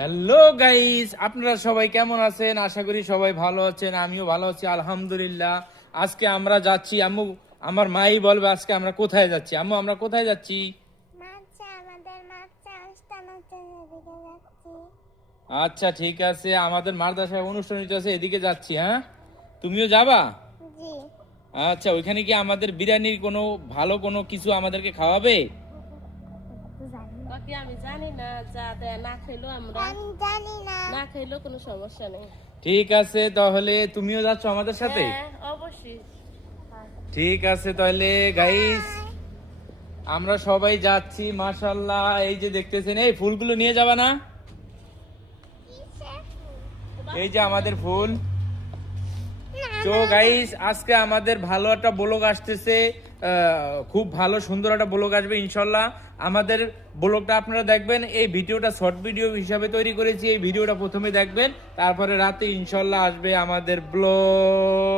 Hello guys, আপনারা সবাই কেমন আছেন? আশা করি সবাই ভালো আছেন। আমিও ভালো আছি আলহামদুলিল্লাহ। আজকে আমরা যাচ্ছি, আম্মু আমার মাই বলবে আজকে আমরা কোথায় যাচ্ছি। আম্মু আমরা কোথায় যাচ্ছি? আচ্ছা ঠিক আছে, আমাদের মাদ্রাসায় অনুষ্ঠান হচ্ছে, এদিকে যাচ্ছি। হ্যাঁ, তুমিও যাবা? আচ্ছা, ওইখানে কি আমাদের বিরিয়ানির কোনো ভালো কোনো কিছু আমাদেরকে খাওয়াবে? আমি জানি না, যা দেয় না খাইলো আমরা না খাইলেও কোনো সমস্যা নেই। ঠিক আছে, তাহলে তুমিও যাচ্ছ আমাদের সাথে? হ্যাঁ, অবশ্যই। ঠিক আছে তাহলে গাইস, আমরা সবাই যাচ্ছি। মাশাআল্লাহ, এই যে দেখতেছেন এই ফুলগুলো নিয়ে যাবা না? এই যে আমাদের ফুল। তো গাইস, আজকে আমাদের ভালো একটা ব্লগ আসতেছে, খুব ভালো সুন্দর একটা ব্লগ আসবে ইনশাল্লাহ। আমাদের ব্লগটা আপনারা দেখবেন। এই ভিডিওটা শর্ট ভিডিও হিসাবে তৈরি করেছি, এই ভিডিওটা প্রথমে দেখবেন, তারপরে রাতে ইনশাল্লাহ আসবে আমাদের ব্লগ।